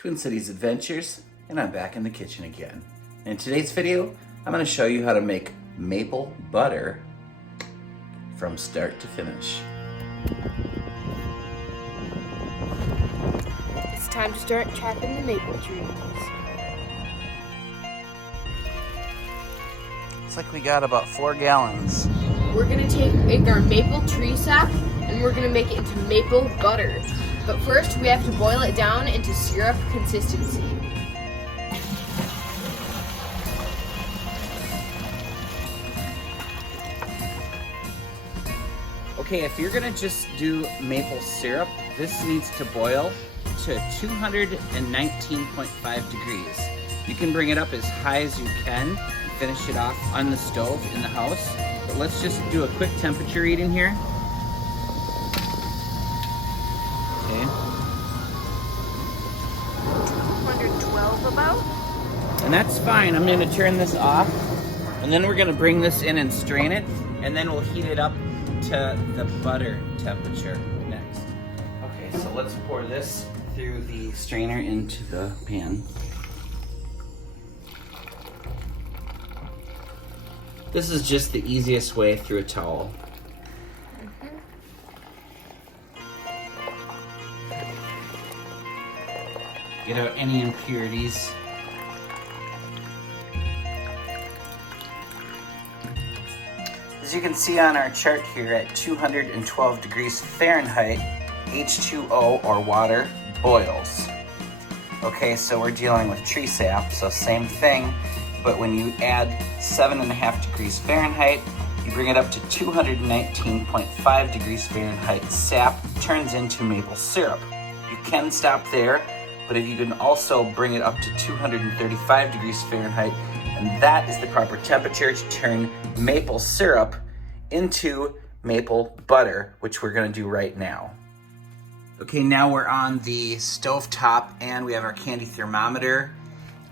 Twin Cities Adventures, and I'm back in the kitchen again. In today's video, I'm going to show you how to make maple butter from start to finish. It's time to start chopping the maple trees. Looks like we got about 4 gallons. We're going to take our maple tree sap and we're going to make it into maple butter. But first, we have to boil it down into syrup consistency. Okay, if you're gonna just do maple syrup, this needs to boil to 219.5 degrees. You can bring it up as high as you can and finish it off on the stove in the house. But let's just do a quick temperature reading here. Okay. 212 about? And that's fine. I'm gonna turn this off, and then we're gonna bring this in and strain it, and then we'll heat it up to the butter temperature next. Okay, so let's pour this through the strainer into the pan. This is just the easiest way through a towel. Get out any impurities. As you can see on our chart here, at 212 degrees Fahrenheit, H2O or water boils. Okay, so we're dealing with tree sap, so same thing, but when you add 7.5 degrees Fahrenheit, you bring it up to 219.5 degrees Fahrenheit, sap turns into maple syrup. You can stop there, but if you can also bring it up to 235 degrees Fahrenheit, and that is the proper temperature to turn maple syrup into maple butter, which we're gonna do right now. Okay, now we're on the stove top and we have our candy thermometer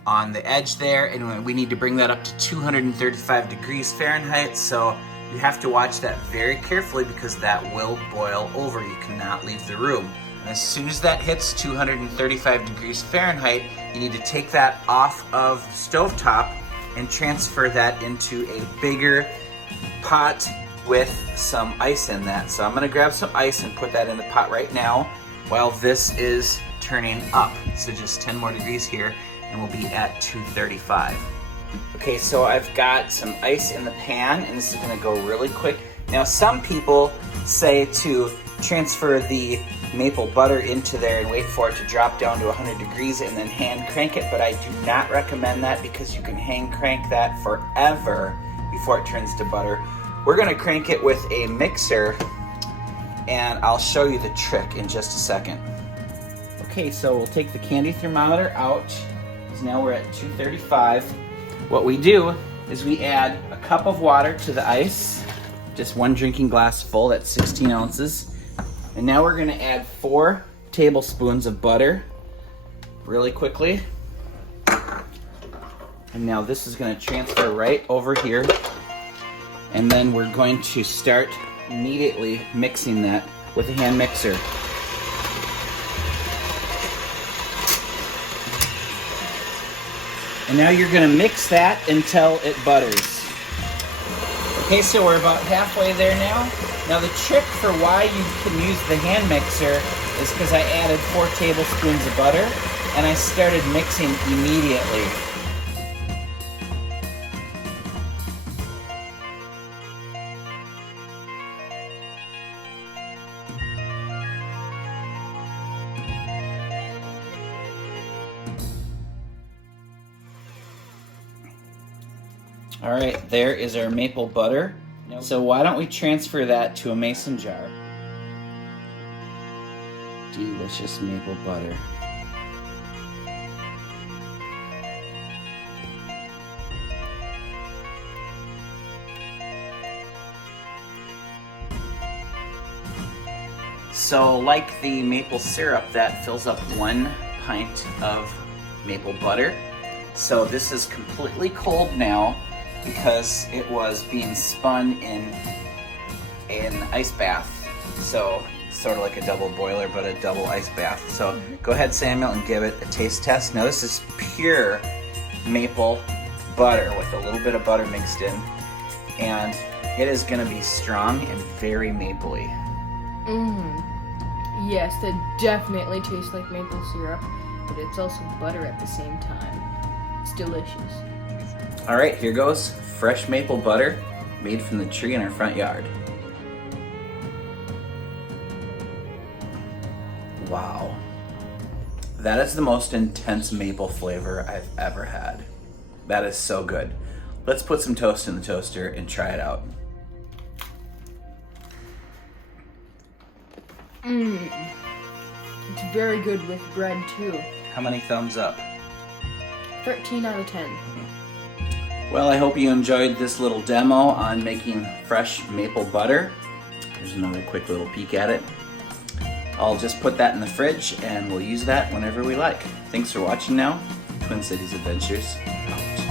on the edge there, and we need to bring that up to 235 degrees Fahrenheit, so you have to watch that very carefully because that will boil over. You cannot leave the room. And as soon as that hits 235 degrees Fahrenheit, you need to take that off of the stove top and transfer that into a bigger pot with some ice in that. So I'm gonna grab some ice and put that in the pot right now while this is turning up. So just 10 more degrees here and we'll be at 235. Okay, so I've got some ice in the pan and this is gonna go really quick. Now some people say to transfer the maple butter into there and wait for it to drop down to 100 degrees and then hand crank it, but I do not recommend that because you can hand crank that forever before it turns to butter. We're gonna crank it with a mixer and I'll show you the trick in just a second. Okay, so we'll take the candy thermometer out because now we're at 235. What we do is we add a cup of water to the ice, just 1 drinking glass full, that's 16 ounces. And now we're gonna add 4 tablespoons of butter really quickly. And now this is gonna transfer right over here. And then we're going to start immediately mixing that with a hand mixer. And now you're gonna mix that until it butters. Okay, so we're about halfway there now. Now the trick for why you can use the hand mixer is because I added 4 tablespoons of butter and I started mixing immediately. All right, there is our maple butter. So why don't we transfer that to a mason jar? Delicious maple butter. So like the maple syrup, that fills up 1 pint of maple butter. So this is completely cold now because it was being spun in an ice bath. So sort of like a double boiler, but a double ice bath. So go ahead, Samuel, and give it a taste test. Now this is pure maple butter with a little bit of butter mixed in, and it is gonna be strong and very mapley. Yes, that definitely tastes like maple syrup, but it's also butter at the same time. It's delicious. All right, here goes fresh maple butter made from the tree in our front yard. Wow. That is the most intense maple flavor I've ever had. That is so good. Let's put some toast in the toaster and try it out. It's very good with bread too. How many thumbs up? 13 out of 10. Well, I hope you enjoyed this little demo on making fresh maple butter. Here's another quick little peek at it. I'll just put that in the fridge and we'll use that whenever we like. Thanks for watching now. Twin Cities Adventures out.